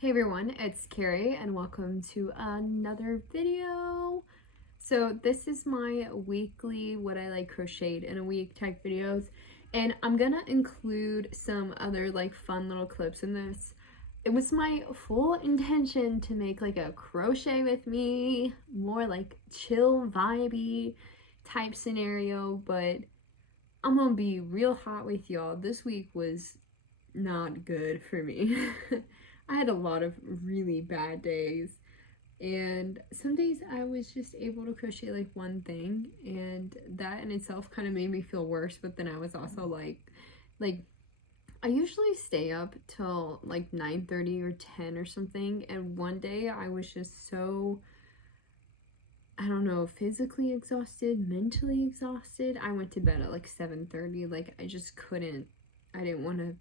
Hey everyone, it's Carrie and welcome to another video. So this is my weekly what I like crocheted in a week type videos, and I'm gonna include some other like fun little clips in this. It was my full intention to make like a crochet with me, more like chill vibey type scenario, but I'm gonna be real hot with y'all. This week was not good for me. I had a lot of really bad days, and some days I was just able to crochet like one thing, and that in itself kind of made me feel worse. But then I was also like I usually stay up till like 9:30 or 10 or something, and one day I was just so, I don't know, physically exhausted, mentally exhausted. I went to bed at like 7:30. Like I just couldn't, I didn't want to,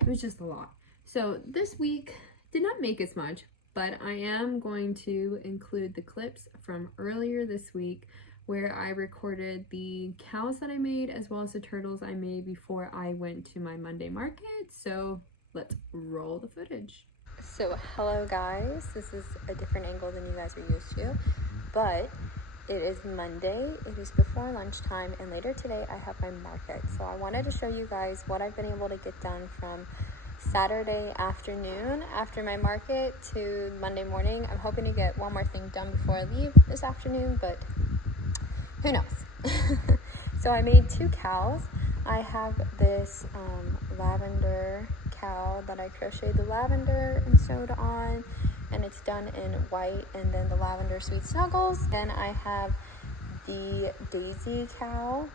it was just a lot. So this week did not make as much, but I am going to include the clips from earlier this week where I recorded the cows that I made as well as the turtles I made before I went to my Monday market. So let's roll the footage. So hello guys, this is a different angle than you guys are used to, but it is Monday, it is before lunchtime, and later today I have my market. So I wanted to show you guys what I've been able to get done from Saturday afternoon after my market to Monday morning. I'm hoping to get one more thing done before I leave this afternoon, but who knows. So I made two cows. I have this lavender cow that I crocheted the lavender and sewed on, and it's done in white, and then the lavender sweet snuggles. Then I have the daisy cow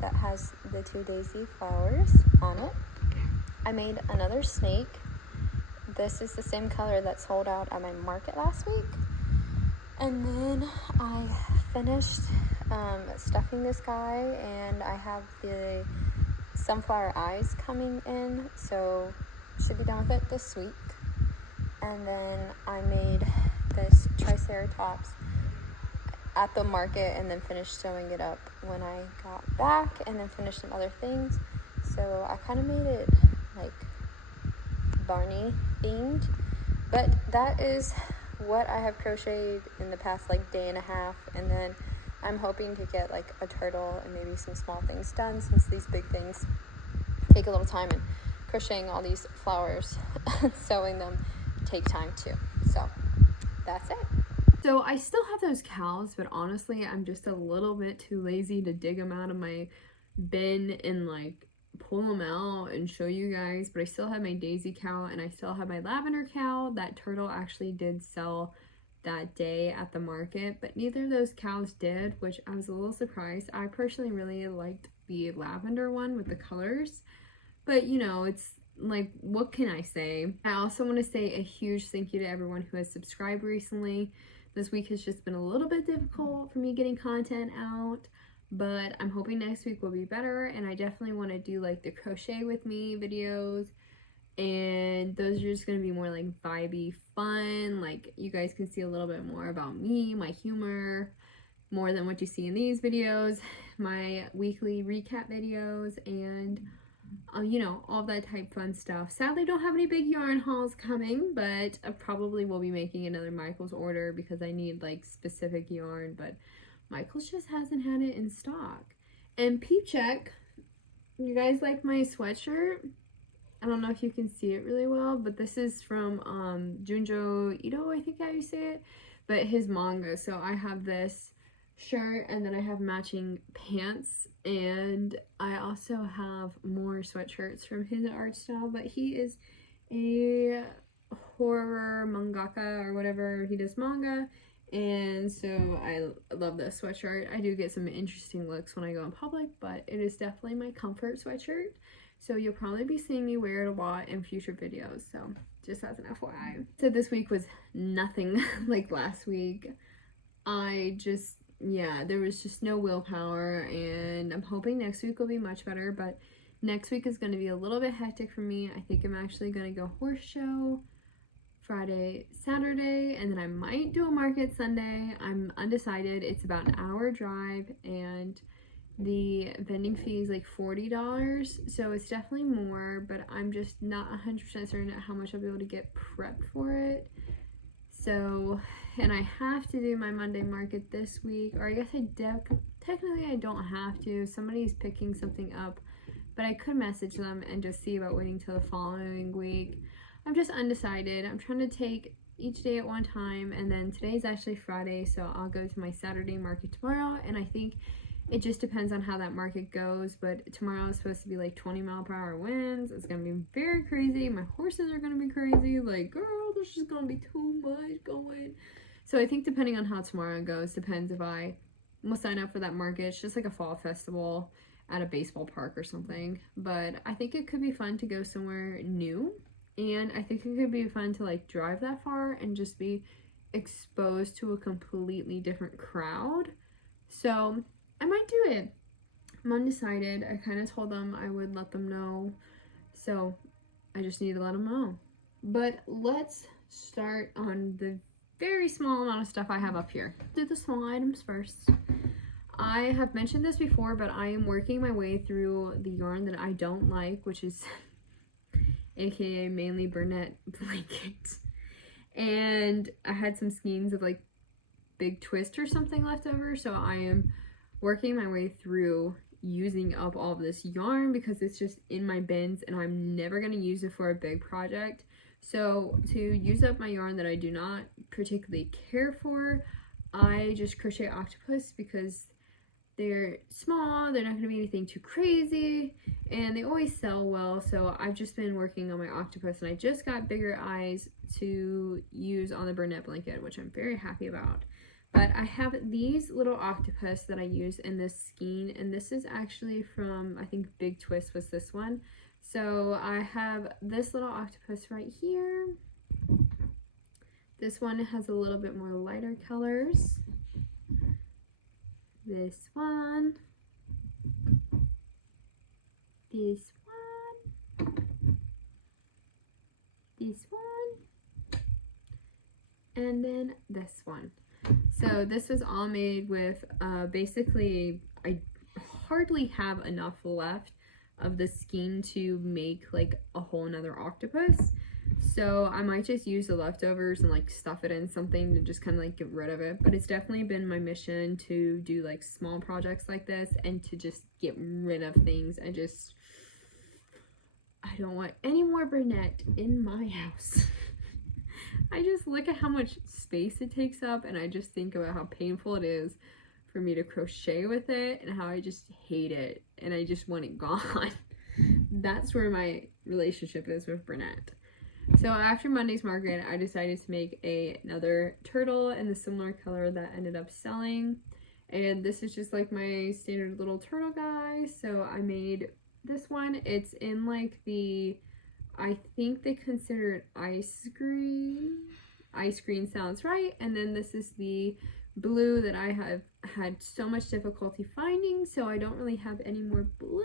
that has the two daisy flowers on it. I made another snake. This is the same color that sold out at my market last week. And then I finished stuffing this guy, and I have the sunflower eyes coming in, so should be done with it this week. And then I made this triceratops at the market and then finished sewing it up when I got back, and then finished some other things. So I kind of made it like Barney themed, but that is what I have crocheted in the past like day and a half. And then I'm hoping to get like a turtle and maybe some small things done, since these big things take a little time, and crocheting all these flowers sewing them take time too. So that's it. So I still have those cows, but honestly I'm just a little bit too lazy to dig them out of my bin and like pull them out and show you guys. But I still have my daisy cow and I still have my lavender cow. That turtle actually did sell that day at the market, but neither of those cows did, which I was a little surprised. I personally really liked the lavender one with the colors, but you know, it's like, what can I say? I also want to say a huge thank you to everyone who has subscribed recently. This week has just been a little bit difficult for me getting content out, but I'm hoping next week will be better. And I definitely want to do like the crochet with me videos, and those are just going to be more like vibey fun. Like you guys can see a little bit more about me, my humor, more than what you see in these videos, my weekly recap videos, and you know, all that type fun stuff. Sadly don't have any big yarn hauls coming, but I probably will be making another Michael's order because I need like specific yarn, but Michael's just hasn't had it in stock. And peep check, you guys like my sweatshirt? I don't know if you can see it really well, but this is from Junjo Ito, I think how you say it, but his manga. So I have this shirt, and then I have matching pants, and I also have more sweatshirts from his art style. But he is a horror mangaka or whatever, he does manga, and so I love this sweatshirt. I do get some interesting looks when I go in public, but it is definitely my comfort sweatshirt, so you'll probably be seeing me wear it a lot in future videos, so just as an FYI. So this week was nothing like last week. I just, yeah, there was just no willpower, and I'm hoping next week will be much better. But next week is going to be a little bit hectic for me. I think I'm actually going to go horse show Friday, Saturday, and then I might do a market Sunday. I'm undecided. It's about an hour drive, and the vending fee is like $40, so it's definitely more, but I'm just not 100% certain how much I'll be able to get prepped for it. So, and I have to do my Monday market this week, or I guess technically I don't have to. Somebody's picking something up, but I could message them and just see about waiting till the following week. I'm just undecided. I'm trying to take each day at one time, and then today's actually Friday, so I'll go to my Saturday market tomorrow, and I think it just depends on how that market goes, but tomorrow is supposed to be like 20-mile-per-hour winds. It's gonna be very crazy. My horses are gonna be crazy. Like, girl, there's just gonna be too much going. So I think depending on how tomorrow goes, depends if I will sign up for that market. It's just like a fall festival at a baseball park or something. But I think it could be fun to go somewhere new. And I think it could be fun to like drive that far and just be exposed to a completely different crowd. So I might do it. I'm undecided. I kind of told them I would let them know. So I just need to let them know. But let's start on the very small amount of stuff I have up here. Do the small items first. I have mentioned this before, but I am working my way through the yarn that I don't like, which is aka mainly Burnett blankets. And I had some skeins of like Big Twist or something left over, so I am working my way through using up all of this yarn because it's just in my bins and I'm never going to use it for a big project. So to use up my yarn that I do not particularly care for, I just crochet octopus because they're small, they're not going to be anything too crazy, and they always sell well. So I've just been working on my octopus, and I just got bigger eyes to use on the Burnett blanket, which I'm very happy about. But I have these little octopus that I use in this skein, and this is actually from, I think Big Twist was this one. So I have this little octopus right here. This one has a little bit more lighter colors. This one. This one. This one. And then this one. So this was all made with basically I hardly have enough left of the skein to make like a whole nother octopus. So I might just use the leftovers and like stuff it in something to just kind of like get rid of it. But it's definitely been my mission to do like small projects like this and to just get rid of things. I don't want any more Burnett in my house. I just look at how much space it takes up, and I just think about how painful it is for me to crochet with it and how I just hate it and I just want it gone. That's where my relationship is with Burnett. So after Monday's market, I decided to make another turtle in the similar color that ended up selling. And this is just like my standard little turtle guy. So I made this one. It's in like the, I think they consider it ice green. Ice green sounds right. And then this is the blue that I have had so much difficulty finding. So I don't really have any more blue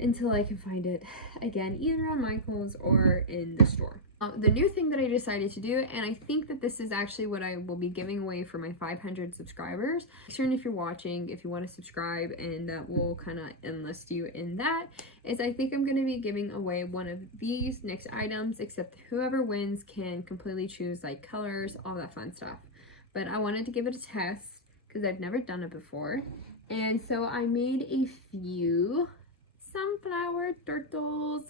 until I can find it again, either on Michael's or in the store. The new thing that I decided to do, and I think that this is actually what I will be giving away for my 500 subscribers. Make sure if you're watching, if you want to subscribe, and that will kind of enlist you in that, is I think I'm going to be giving away one of these next items, except whoever wins can completely choose like colors, all that fun stuff. But I wanted to give it a test because I've never done it before. And so I made a few sunflower turtles.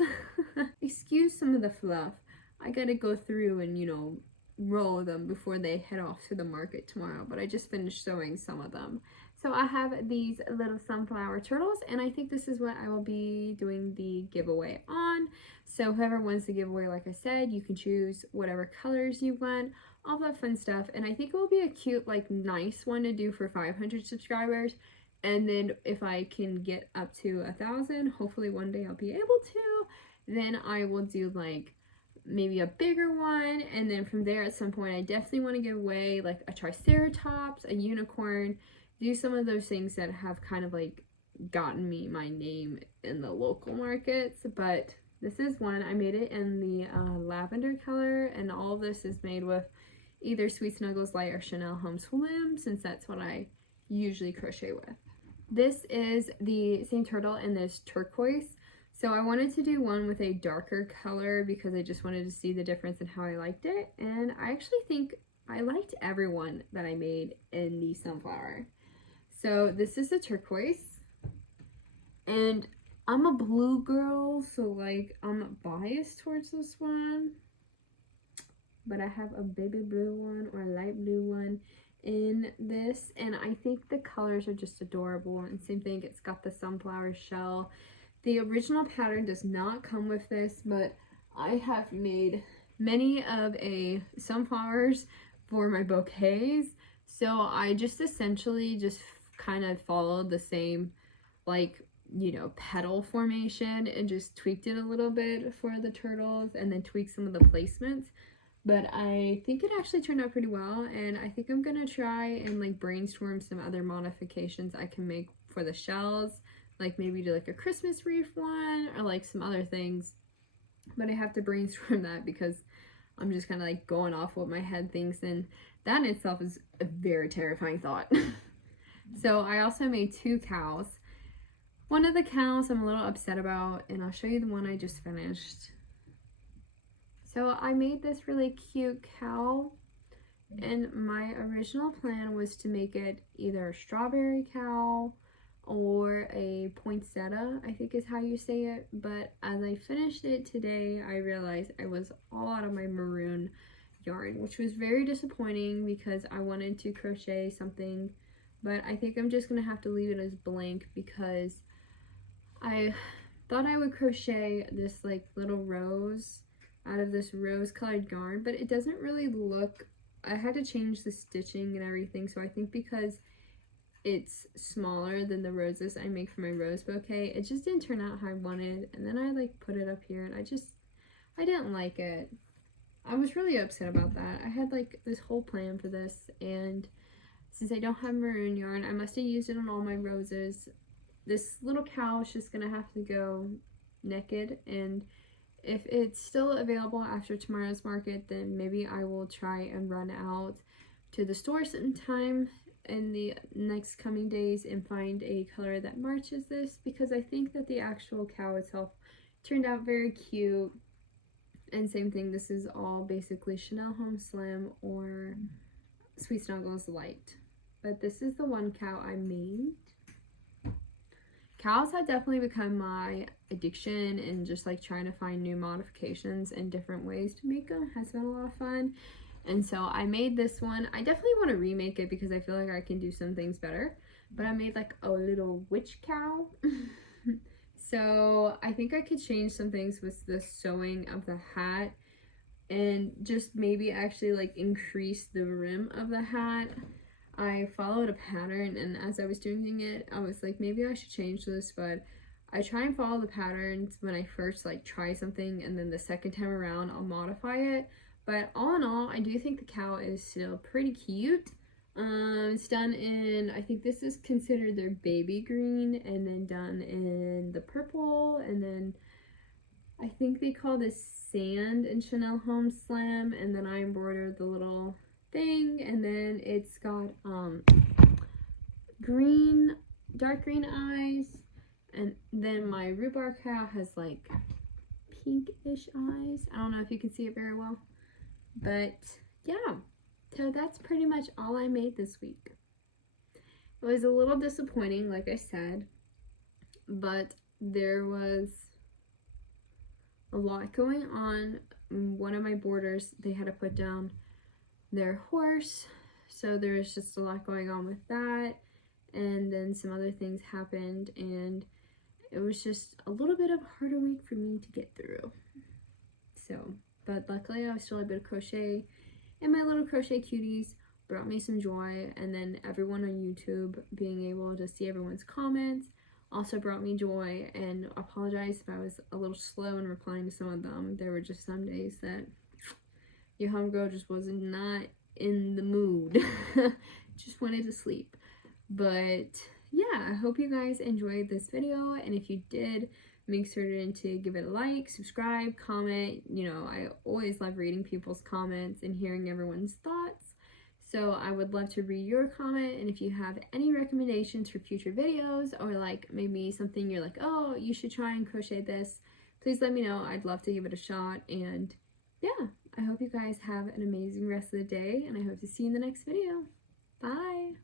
Excuse some of the fluff. I gotta go through and, you know, roll them before they head off to the market tomorrow, but I just finished sewing some of them. So I have these little sunflower turtles, and I think this is what I will be doing the giveaway on. So whoever wins the giveaway, like I said, you can choose whatever colors you want, all that fun stuff. And I think it will be a cute, like, nice one to do for 500 subscribers. And then if I can get up to 1,000, hopefully one day I'll be able to, then I will do like maybe a bigger one. And then from there at some point, I definitely want to give away like a triceratops, a unicorn, do some of those things that have kind of like gotten me my name in the local markets. But this is one. I made it in the lavender color, and all of this is made with either Sweet Snuggles Light or Chanel Home Swim, since that's what I usually crochet with. This is the same turtle in this turquoise. So I wanted to do one with a darker color because I just wanted to see the difference in how I liked it. And I actually think I liked every one that I made in the sunflower. So this is the turquoise. And I'm a blue girl, so like I'm biased towards this one. But I have a baby blue one or a light blue one in this, and I think the colors are just adorable. And same thing, it's got the sunflower shell. The original pattern does not come with this, but I have made many of a sunflowers for my bouquets, so I just essentially just kind of followed the same, like, you know, petal formation and just tweaked it a little bit for the turtles and then tweaked some of the placements. But I think it actually turned out pretty well, and I think I'm gonna try and like brainstorm some other modifications I can make for the shells, like maybe do like a Christmas wreath one or like some other things. But I have to brainstorm that because I'm just kind of like going off what my head thinks, and that in itself is a very terrifying thought. So I also made 2 cows. One of the cows I'm a little upset about, and I'll show you the one I just finished. So I made this really cute cow, and my original plan was to make it either a strawberry cow or a poinsettia, I think is how you say it. But as I finished it today, I realized I was all out of my maroon yarn, which was very disappointing because I wanted to crochet something, but I think I'm just gonna have to leave it as blank because I thought I would crochet this like little rose out of this rose colored yarn, but it doesn't really look, I had to change the stitching and everything. So I think because it's smaller than the roses I make for my rose bouquet, it just didn't turn out how I wanted. And then I like put it up here and I didn't like it. I was really upset about that. I had like this whole plan for this, and since I don't have maroon yarn, I must have used it on all my roses. This little cow is just gonna have to go naked, and if it's still available after tomorrow's market, then maybe I will try and run out to the store sometime in the next coming days and find a color that matches this, because I think that the actual cow itself turned out very cute. And same thing, this is all basically Chanel Home Slim or Sweet Snuggles Light. But this is the one cow I made. Cows have definitely become my addiction, and just like trying to find new modifications and different ways to make them has been a lot of fun. And so I made this one. I definitely want to remake it because I feel like I can do some things better, but I made like a little witch cow. So I think I could change some things with the sewing of the hat and just maybe actually like increase the rim of the hat. I followed a pattern, and as I was doing it, I was like, maybe I should change this, but I try and follow the patterns when I first like try something, and then the second time around I'll modify it. But all in all, I do think the cow is still pretty cute. It's done in, I think this is considered their baby green, and then done in the purple, and then I think they call this sand in Chanel Home Slim, and then I embroidered the little thing, and then it's got green, dark green eyes, and then my rhubarb cow has like pinkish eyes. I don't know if you can see it very well, but yeah, so that's pretty much all I made this week. It was a little disappointing, like I said, but there was a lot going on. One of my borders, they had to put down their horse, so there's just a lot going on with that, and then some other things happened, and it was just a little bit of a harder week for me to get through. So, but luckily I was still able to crochet, and my little crochet cuties brought me some joy, and then everyone on YouTube being able to see everyone's comments also brought me joy. And I apologize if I was a little slow in replying to some of them. There were just some days that your homegirl just was not in the mood. Just wanted to sleep. But yeah, I hope you guys enjoyed this video, and if you did, make certain to give it a like, subscribe, comment. You know, I always love reading people's comments and hearing everyone's thoughts. So I would love to read your comment, and if you have any recommendations for future videos, or like maybe something you're like, oh, you should try and crochet this, please let me know. I'd love to give it a shot. And yeah, I hope you guys have an amazing rest of the day, and I hope to see you in the next video. Bye!